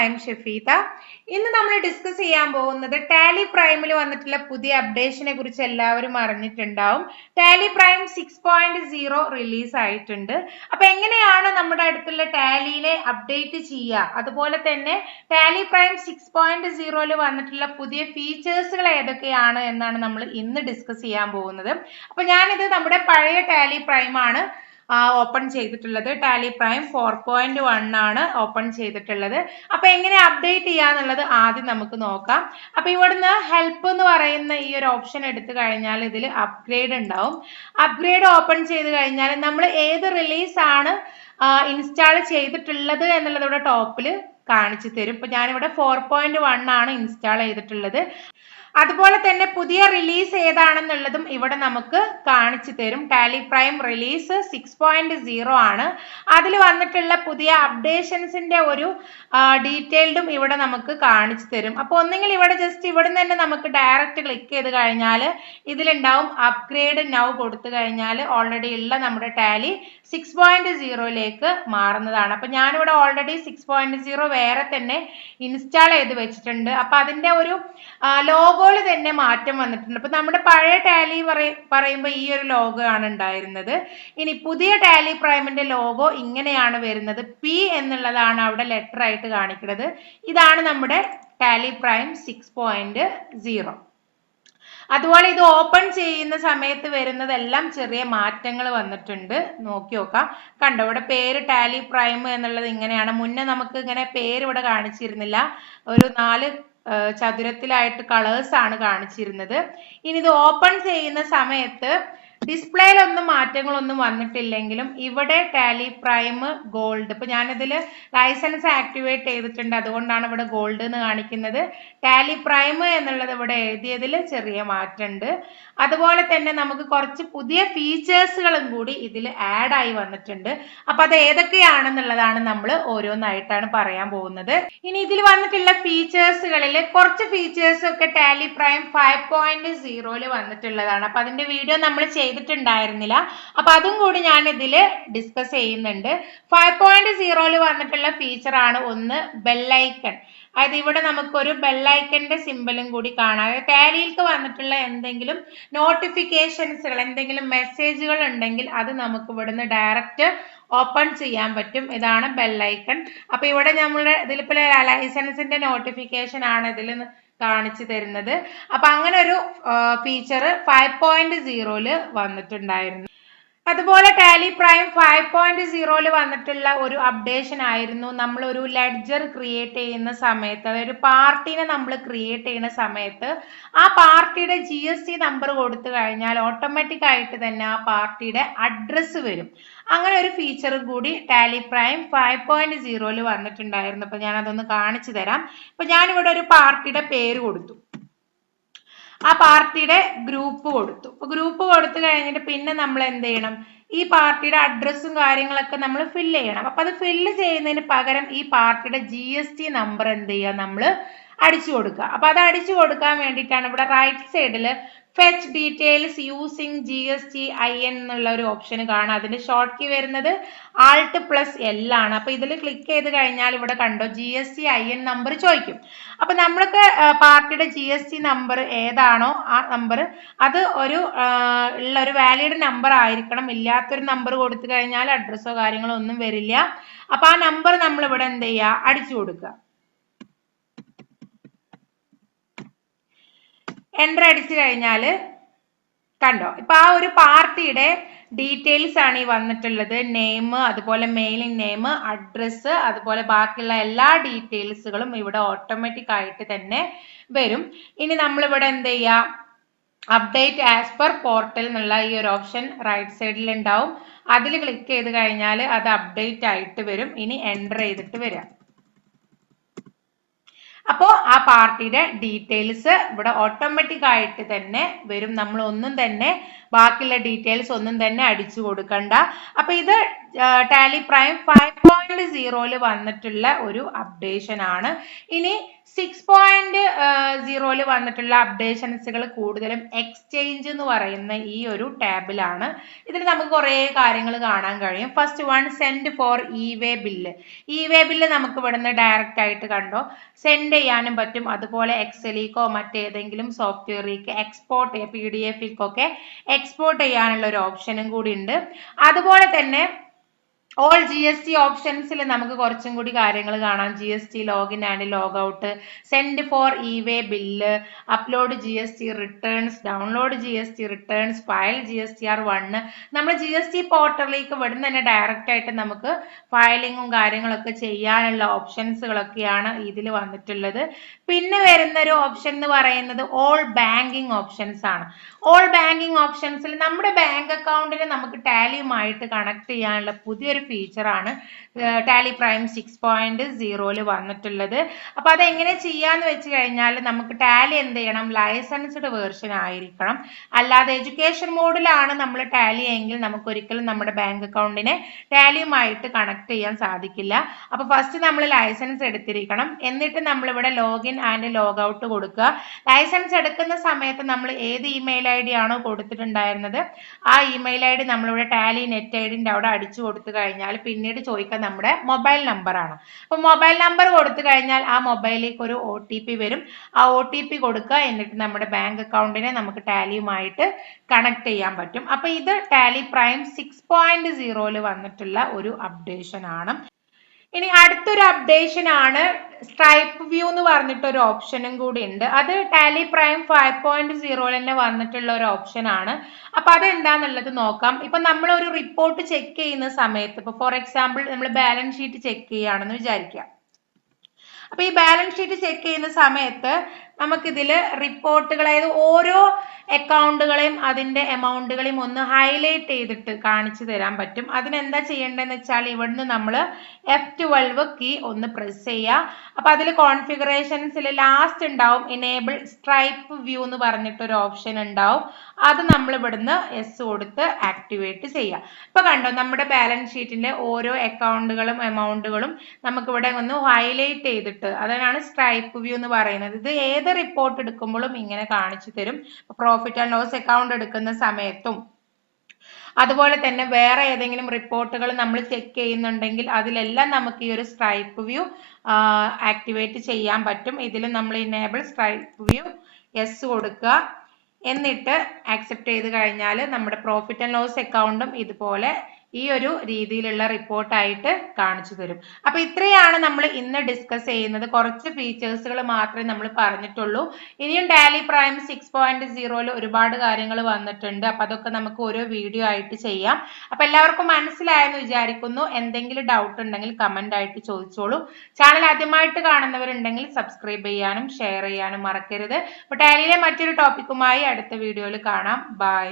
I M Shafeeda. ഇന്ന് നമ്മൾ discuss ചെയ്യാൻ പോകുന്നത് ടാലി പ്രൈമിൽ വന്നിട്ടുള്ള പുതിയ അപ്ഡേഷനെ കുറിച്ച് എല്ലാവരും അറിഞ്ഞിട്ടുണ്ടാവും. ടാലി പ്രൈം 6.0 റിലീസ് ആയിട്ടുണ്ട്. അപ്പൊ എങ്ങനെയാണ് നമ്മുടെ അടുത്തുള്ള ടാലിനെ അപ്ഡേറ്റ് ചെയ്യുക, അതുപോലെ തന്നെ ടാലി പ്രൈം 6.0 വന്നിട്ടുള്ള പുതിയ ഫീച്ചേഴ്സുകൾ ഏതൊക്കെയാണ് എന്നാണ് നമ്മൾ ഇന്ന് ഡിസ്കസ് ചെയ്യാൻ പോകുന്നത്. അപ്പൊ ഞാനിത് നമ്മുടെ പഴയ ടാലി പ്രൈം ആണ് ഓപ്പൺ ചെയ്തിട്ടുള്ളത്. ടാലി പ്രൈം 4.1 ആണ് ഓപ്പൺ ചെയ്തിട്ടുള്ളത്. അപ്പൊ എങ്ങനെ അപ്ഡേറ്റ് ചെയ്യാന്നുള്ളത് ആദ്യം നമുക്ക് നോക്കാം. അപ്പൊ ഇവിടുന്ന് ഹെൽപ്പ് എന്ന് പറയുന്ന ഈ ഒരു ഓപ്ഷൻ എടുത്തു കഴിഞ്ഞാൽ ഇതിൽ അപ്ഗ്രേഡ് ഉണ്ടാവും. അപ്ഗ്രേഡ് ഓപ്പൺ ചെയ്ത് കഴിഞ്ഞാൽ നമ്മൾ ഏത് റിലീസ് ആണ് ഇൻസ്റ്റാൾ ചെയ്തിട്ടുള്ളത് എന്നുള്ളത് ഇവിടെ ടോപ്പിൽ കാണിച്ചു തരും. ഇപ്പൊ ഞാനിവിടെ 4.1 ആണ് ഇൻസ്റ്റാൾ ചെയ്തിട്ടുള്ളത്. അതുപോലെ തന്നെ പുതിയ റിലീസ് ഏതാണെന്നുള്ളതും ഇവിടെ നമുക്ക് കാണിച്ചു തരും. ടാലി പ്രൈം റിലീസ് 6.0 ആണ്. അതിൽ വന്നിട്ടുള്ള പുതിയ അപ്ഡേഷൻസിന്റെ ഒരു ഡീറ്റെയിൽഡും ഇവിടെ നമുക്ക് കാണിച്ചു തരും. അപ്പൊ ഒന്നെങ്കിൽ ഇവിടെ ജസ്റ്റ് ഇവിടെ തന്നെ നമുക്ക് ഡയറക്റ്റ് ക്ലിക്ക് ചെയ്ത് കഴിഞ്ഞാൽ ഇതിലുണ്ടാവും അപ്ഗ്രേഡ് നൗ കൊടുത്തു കഴിഞ്ഞാൽ ഓൾറെഡി ഉള്ള നമ്മുടെ ടാലി 6.0യിലേക്ക് മാറുന്നതാണ്. അപ്പൊ ഞാനിവിടെ ഓൾറെഡി 6.0 വേറെ തന്നെ ഇൻസ്റ്റാൾ ചെയ്ത് വെച്ചിട്ടുണ്ട്. അപ്പൊ അതിന്റെ ഒരു ലോഗോയിൽ തന്നെ മാറ്റം വന്നിട്ടുണ്ട്. അപ്പൊ നമ്മുടെ പഴയ ടാലി പറയുമ്പോൾ ഈ ഒരു ലോഗോ ആണ് ഉണ്ടായിരുന്നത്. ഇനി പുതിയ ടാലി പ്രൈമിന്റെ ലോഗോ ഇങ്ങനെയാണ് വരുന്നത്. പി എന്നുള്ളതാണ് അവിടെ ലെറ്റർ ആയിട്ട് കാണിക്കുന്നത്. ഇതാണ് നമ്മുടെ ടാലി പ്രൈം 6.0. അതുപോലെ ഇത് ഓപ്പൺ ചെയ്യുന്ന സമയത്ത് വരുന്നതെല്ലാം ചെറിയ മാറ്റങ്ങൾ വന്നിട്ടുണ്ട്. നോക്കി നോക്കാം. കണ്ടോ, ഇവിടെ പേര് ടാലി പ്രൈം എന്നുള്ളത് ഇങ്ങനെയാണ്. മുന്നേ നമുക്ക് ഇങ്ങനെ പേര് ഇവിടെ കാണിച്ചിരുന്നില്ല. ഒരു 4 ചതുരത്തിലായിട്ട് കളേഴ്സ് ആണ് കാണിച്ചിരുന്നത്. ഇനി ഇത് ഓപ്പൺ ചെയ്യുന്ന സമയത്ത് ഡിസ്പ്ലേയിലൊന്നും മാറ്റങ്ങളൊന്നും വന്നിട്ടില്ലെങ്കിലും ഇവിടെ ടാലി പ്രൈം ഗോൾഡ്, ഇപ്പൊ ഞാനിതിൽ ലൈസൻസ് ആക്ടിവേറ്റ് ചെയ്തിട്ടുണ്ട്, അതുകൊണ്ടാണ് ഇവിടെ ഗോൾഡ് എന്ന് കാണിക്കുന്നത്. ടാലി പ്രൈം എന്നുള്ളത് ഇവിടെ എഴുതിയതിൽ ചെറിയ മാറ്റമുണ്ട്. അതുപോലെ തന്നെ നമുക്ക് കുറച്ച് പുതിയ ഫീച്ചേഴ്സുകളും കൂടി ഇതിൽ ആഡ് ആയി വന്നിട്ടുണ്ട്. അപ്പൊ അത് ഏതൊക്കെയാണെന്നുള്ളതാണ് നമ്മൾ ഓരോന്നായിട്ടാണ് പറയാൻ പോകുന്നത്. ഇനി ഇതിൽ വന്നിട്ടുള്ള ഫീച്ചേഴ്സുകളിൽ കുറച്ച് ഫീച്ചേഴ്സ് ഒക്കെ ടാലി പ്രൈം 5.0 വന്നിട്ടുള്ളതാണ്. അപ്പൊ അതിന്റെ വീഡിയോ നമ്മൾ ചെയ്തിട്ടുണ്ടായിരുന്നില്ല. അപ്പൊ അതും കൂടി ഞാൻ ഇതിൽ ഡിസ്കസ് ചെയ്യുന്നുണ്ട്. 5.0 വന്നിട്ടുള്ള ഫീച്ചർ ആണ് ഒന്ന് ബെല്ലൈക്കൺ. അതായത് ഇവിടെ നമുക്കൊരു ബെല്ലൈക്കന്റെ സിമ്പലും കൂടി കാണാം. ടാലിയിലേക്ക് വന്നിട്ടുള്ള എന്തെങ്കിലും നോട്ടിഫിക്കേഷൻസുകൾ, എന്തെങ്കിലും മെസ്സേജുകൾ ഉണ്ടെങ്കിൽ അത് നമുക്ക് ഇവിടുന്ന് ഡയറക്റ്റ് ഓപ്പൺ ചെയ്യാൻ പറ്റും. ഇതാണ് ബെല്ലൈക്കൺ. അപ്പൊ ഇവിടെ നമ്മുടെ ഇതിലിപ്പോ ലൈസൻസിന്റെ നോട്ടിഫിക്കേഷൻ ആണ് ഇതിൽ കാണിച്ചു തരുന്നത്. അപ്പൊ അങ്ങനെ ഒരു ഫീച്ചർ 5.0 വന്നിട്ടുണ്ടായിരുന്നു. അതുപോലെ ടാലി പ്രൈം 5.0 വന്നിട്ടുള്ള ഒരു അപ്ഡേഷൻ ആയിരുന്നു, നമ്മൾ ഒരു ലെഡ്ജർ ക്രിയേറ്റ് ചെയ്യുന്ന സമയത്ത്, അതായത് പാർട്ടിനെ നമ്മൾ ക്രിയേറ്റ് ചെയ്യുന്ന സമയത്ത് ആ പാർട്ടിയുടെ GST നമ്പർ കൊടുത്തു കഴിഞ്ഞാൽ ഓട്ടോമാറ്റിക് ആയിട്ട് തന്നെ ആ പാർട്ടിയുടെ അഡ്രസ്സ് വരും. അങ്ങനെ ഒരു ഫീച്ചർ കൂടി ടാലി പ്രൈം 5.0 വന്നിട്ടുണ്ടായിരുന്നു. അപ്പൊ ഞാൻ അതൊന്ന് കാണിച്ചു തരാം. ഇപ്പൊ ഞാനിവിടെ ഒരു പാർട്ടിയുടെ പേര് കൊടുത്തു, ആ പാർട്ടിയുടെ ഗ്രൂപ്പ് കൊടുത്തു. അപ്പൊ ഗ്രൂപ്പ് കൊടുത്തു കഴിഞ്ഞിട്ട് പിന്നെ നമ്മൾ എന്ത് ചെയ്യണം, ഈ പാർട്ടിയുടെ അഡ്രസ്സും കാര്യങ്ങളൊക്കെ നമ്മൾ ഫില്ല് ചെയ്യണം. അപ്പൊ അത് ഫില്ല് ചെയ്യുന്നതിന് പകരം ഈ പാർട്ടിയുടെ GST നമ്പർ എന്ത് ചെയ്യുക, നമ്മൾ അടിച്ചു കൊടുക്കുക. അപ്പൊ അത് അടിച്ചു കൊടുക്കാൻ വേണ്ടിയിട്ടാണ് ഇവിടെ റൈറ്റ് സൈഡിൽ ഫെച്ച് ഡീറ്റെയിൽസ് യൂസിങ് GSTIN എന്നുള്ള ഒരു ഓപ്ഷൻ കാണാം. അതിന്റെ ഷോർട്ട് കീ വരുന്നത് Alt+L ആണ്. അപ്പൊ ഇതിൽ ക്ലിക്ക് ചെയ്ത് കഴിഞ്ഞാൽ ഇവിടെ കണ്ടോ GSTIN നമ്പർ ചോദിക്കും. അപ്പൊ നമ്മൾക്ക് പാർട്ടിയുടെ GST നമ്പർ ഏതാണോ ആ നമ്പർ അത് ഉള്ള ഒരു വാലിഡ് നമ്പർ ആയിരിക്കണം. ഇല്ലാത്തൊരു നമ്പർ കൊടുത്തു കഴിഞ്ഞാൽ അഡ്രസ്സോ കാര്യങ്ങളോ ഒന്നും വരില്ല. അപ്പൊ ആ നമ്പർ നമ്മൾ ഇവിടെ എന്ത് ചെയ്യുക, അടിച്ചു കൊടുക്കുക. എൻ്റർ അടിച്ചു കഴിഞ്ഞാൽ കണ്ടോ, ഇപ്പൊ ആ ഒരു പാർട്ടിയുടെ ഡീറ്റെയിൽസ് ആണ് ഈ വന്നിട്ടുള്ളത്. നെയിം, അതുപോലെ മെയിലിംഗ് നെയിം, അഡ്രസ്സ്, അതുപോലെ ബാക്കിയുള്ള എല്ലാ ഡീറ്റെയിൽസുകളും ഇവിടെ ഓട്ടോമാറ്റിക് ആയിട്ട് തന്നെ വരും. ഇനി നമ്മൾ ഇവിടെ എന്ത് ചെയ്യുക, അപ്ഡേറ്റ് ആസ് പെർ പോർട്ടൽ എന്നുള്ള ഈ ഒരു ഓപ്ഷൻ റൈറ്റ് സൈഡിൽ ഉണ്ടാവും. അതിൽ ക്ലിക്ക് ചെയ്ത് കഴിഞ്ഞാൽ അത് അപ്ഡേറ്റ് ആയിട്ട് വരും. ഇനി എൻ്റർ ചെയ്തിട്ട് വരിക. അപ്പോൾ ആ പാർട്ടിയുടെ ഡീറ്റെയിൽസ് ഇവിടെ ഓട്ടോമാറ്റിക് ആയിട്ട് തന്നെ വരും. നമ്മൾ ഒന്നും തന്നെ ബാക്കിയുള്ള ഡീറ്റെയിൽസ് ഒന്നും തന്നെ അടിച്ചു കൊടുക്കണ്ട. അപ്പൊ ഇത് ടാലി പ്രൈം 5.0 വന്നിട്ടുള്ള ഒരു അപ്ഡേഷൻ ആണ്. ഇനി 6.0 6.0 വന്നിട്ടുള്ള അപ്ഡേഷൻസുകൾ കൂടുതലും എക്സ്ചേഞ്ച് എന്ന് പറയുന്ന ഈ ഒരു ടാബിലാണ്. ഇതിൽ നമുക്ക് കുറേ കാര്യങ്ങൾ കാണാൻ കഴിയും. First one send for e-way bill. E-way bill നമുക്ക് ഇവിടുന്ന് ഡയറക്റ്റ് ആയിട്ട് കണ്ടോ സെൻഡ് ചെയ്യാനും പറ്റും. അതുപോലെ എക്സലിക്കോ മറ്റേതെങ്കിലും സോഫ്റ്റ്വെയറിലേക്ക് എക്സ്പോർട്ട് PDF-ലേക്കൊക്കെ എക്സ്പോർട്ട് ചെയ്യാനുള്ള ഒരു ഓപ്ഷനും കൂടി ഉണ്ട്. അതുപോലെ തന്നെ ഓൾ GST ഓപ്ഷൻസിൽ നമുക്ക് കുറച്ചും കൂടി കാര്യങ്ങൾ കാണാം. GST login and log out, send for e-way bill, upload GST returns, download GST returns, file GSTR1. നമ്മൾ GST പോർട്ടലിലേക്ക് ഇവിടുന്ന് തന്നെ ഡയറക്റ്റ് ആയിട്ട് നമുക്ക് ഫയലിങ്ങും കാര്യങ്ങളൊക്കെ ചെയ്യാനുള്ള ഓപ്ഷൻസുകളൊക്കെയാണ് ഇതിൽ വന്നിട്ടുള്ളത്. പിന്നെ വരുന്ന ഒരു ഓപ്ഷൻ എന്ന് പറയുന്നത് ഓൾ ബാങ്കിങ് ഓപ്ഷൻസ് ആണ്. ഓൾ ബാങ്കിങ് ഓപ്ഷൻസിൽ നമ്മുടെ ബാങ്ക് അക്കൗണ്ടിനെ നമുക്ക് ടാലിയുമായിട്ട് കണക്ട് ചെയ്യാനുള്ള പുതിയൊരു ഫീച്ചറാണ് ടാലി പ്രൈം 6.0 വന്നിട്ടുള്ളത്. അപ്പൊ അതെങ്ങനെ ചെയ്യാന്ന് വെച്ച് കഴിഞ്ഞാൽ നമുക്ക് ടാലി എന്ത് ചെയ്യണം, ലൈസൻസ്ഡ് വേർഷൻ ആയിരിക്കണം. അല്ലാതെ എഡ്യൂക്കേഷൻ മോഡിലാണ് നമ്മൾ ടാലി എങ്കിൽ നമുക്ക് ഒരിക്കലും നമ്മുടെ ബാങ്ക് അക്കൗണ്ടിനെ ടാലിയുമായിട്ട് കണക്ട് ചെയ്യാൻ സാധിക്കില്ല. അപ്പൊ ഫസ്റ്റ് നമ്മൾ ലൈസൻസ് എടുത്തിരിക്കണം. എന്നിട്ട് നമ്മൾ ഇവിടെ ലോഗിൻ ആൻഡ് ലോഗ് ഔട്ട് കൊടുക്കുക. ലൈസൻസ് എടുക്കുന്ന സമയത്ത് നമ്മൾ ഏത് ഇമെയിൽ ID ആണോ കൊടുത്തിട്ടുണ്ടായിരുന്നത് ആ ഇമെയിൽ ID നമ്മളിവിടെ ടാലി നെറ്റ് ഐഡിന്റെ അവിടെ അടിച്ചു കൊടുത്തു കഴിഞ്ഞാൽ പിന്നീട് ചോദിക്കാൻ നമ്മുടെ മൊബൈൽ നമ്പർ ആണ്. അപ്പൊ മൊബൈൽ നമ്പർ കൊടുത്തു കഴിഞ്ഞാൽ ആ മൊബൈലിലേക്ക് ഒരു OTP വരും. ആ OTP കൊടുക്കുക. എന്നിട്ട് നമ്മുടെ ബാങ്ക് അക്കൗണ്ടിനെ നമുക്ക് ടാലിയുമായിട്ട് കണക്ട് ചെയ്യാൻ പറ്റും. അപ്പൊ ഇത് ടാലി പ്രൈം 6.0 വന്നിട്ടുള്ള ഒരു അപ്ഡേഷൻ ആണ്. ഇനി അടുത്തൊരു അപ്ഡേഷൻ ആണ് സ്ട്രൈപ്പ് വ്യൂ എന്ന് പറഞ്ഞിട്ട് ഒരു ഓപ്ഷനും കൂടി ഉണ്ട്. അത് ടാലി പ്രൈം 5.0 തന്നെ വന്നിട്ടുള്ള ഒരു ഓപ്ഷൻ ആണ്. അപ്പൊ അതെന്താന്നുള്ളത് നോക്കാം. ഇപ്പൊ നമ്മൾ ഒരു റിപ്പോർട്ട് ചെക്ക് ചെയ്യുന്ന സമയത്ത് ഇപ്പൊ ഫോർ എക്സാമ്പിൾ നമ്മൾ ബാലൻസ് ഷീറ്റ് ചെക്ക് ചെയ്യുകയാണെന്ന് വിചാരിക്കുക. അപ്പൊ ഈ ബാലൻസ് ഷീറ്റ് ചെക്ക് ചെയ്യുന്ന സമയത്ത് നമുക്കിതിൽ റിപ്പോർട്ടുകൾ, അതായത് ഓരോ അക്കൗണ്ടുകളെയും അതിന്റെ എമൗണ്ടുകളെയും ഒന്ന് ഹൈലൈറ്റ് ചെയ്തിട്ട് കാണിച്ചു തരാൻ പറ്റും. അതിനെന്താ ചെയ്യേണ്ടതെന്ന് വെച്ചാൽ ഇവിടുന്ന് നമ്മൾ F12 കീ ഒന്ന് പ്രസ് ചെയ്യുക. അപ്പൊ അതിൽ കോൺഫിഗറേഷൻസിൽ ലാസ്റ്റ് ഉണ്ടാവും ഇനേബിൾ സ്ട്രൈപ്പ് വ്യൂ എന്ന് പറഞ്ഞിട്ടൊരു ഓപ്ഷൻ ഉണ്ടാവും. അത് നമ്മൾ ഇവിടുന്ന് യെസ് കൊടുത്ത് ആക്ടിവേറ്റ് ചെയ്യുക. ഇപ്പൊ കണ്ടോ നമ്മുടെ ബാലൻസ് ഷീറ്റിന്റെ ഓരോ അക്കൗണ്ടുകളും എമൗണ്ടുകളും നമുക്ക് ഇവിടെ ഒന്ന് ഹൈലൈറ്റ് ചെയ്തിട്ട്, അതാണ് സ്ട്രൈപ്പ് വ്യൂ എന്ന് പറയുന്നത്. ഇത് ഏത് റിപ്പോർട്ട് എടുക്കുമ്പോഴും ഇങ്ങനെ കാണിച്ചു തരും. പ്രോഫിറ്റ് ആൻഡ് ലോസ് അക്കൗണ്ട് എടുക്കുന്ന സമയത്തും അതുപോലെ തന്നെ വേറെ ഏതെങ്കിലും റിപ്പോർട്ടുകൾ നമ്മൾ ചെക്ക് ചെയ്യുന്നുണ്ടെങ്കിൽ അതിലെല്ലാം നമുക്ക് ഈ ഒരു സ്ട്രൈപ്പ് വ്യൂ ആക്ടിവേറ്റ് ചെയ്യാൻ പറ്റും. ഇതിൽ നമ്മൾ ഇനേബിൾ സ്ട്രൈപ്പ് വ്യൂ യെസ് കൊടുക്കുക. എന്നിട്ട് ആക്സെപ്റ്റ് ചെയ്ത് കഴിഞ്ഞാൽ നമ്മുടെ പ്രോഫിറ്റ് ആൻഡ് ലോസ് അക്കൗണ്ടും ഇതുപോലെ ഈ ഒരു രീതിയിലുള്ള റിപ്പോർട്ടായിട്ട് കാണിച്ചു തരും. അപ്പൊ ഇത്രയാണ് നമ്മൾ ഇന്ന് ഡിസ്കസ് ചെയ്യുന്നത്. കുറച്ച് ഫീച്ചേഴ്സുകൾ മാത്രമേ നമ്മൾ പറഞ്ഞിട്ടുള്ളൂ. ഇനിയും ടാലി പ്രൈം 6.0 ഒരുപാട് കാര്യങ്ങൾ വന്നിട്ടുണ്ട്. അപ്പൊ അതൊക്കെ നമുക്ക് ഓരോ വീഡിയോ ആയിട്ട് ചെയ്യാം. അപ്പൊ എല്ലാവർക്കും മനസ്സിലായെന്ന് വിചാരിക്കുന്നു. എന്തെങ്കിലും ഡൗട്ട് ഉണ്ടെങ്കിൽ കമന്റ് ആയിട്ട് ചോദിച്ചോളൂ. ചാനൽ ആദ്യമായിട്ട് കാണുന്നവരുണ്ടെങ്കിൽ സബ്സ്ക്രൈബ് ചെയ്യാനും ഷെയർ ചെയ്യാനും മറക്കരുത്. അപ്പൊ ടാലിയിലെ മറ്റൊരു ടോപ്പിക്കുമായി അടുത്ത വീഡിയോയിൽ കാണാം. ബൈ.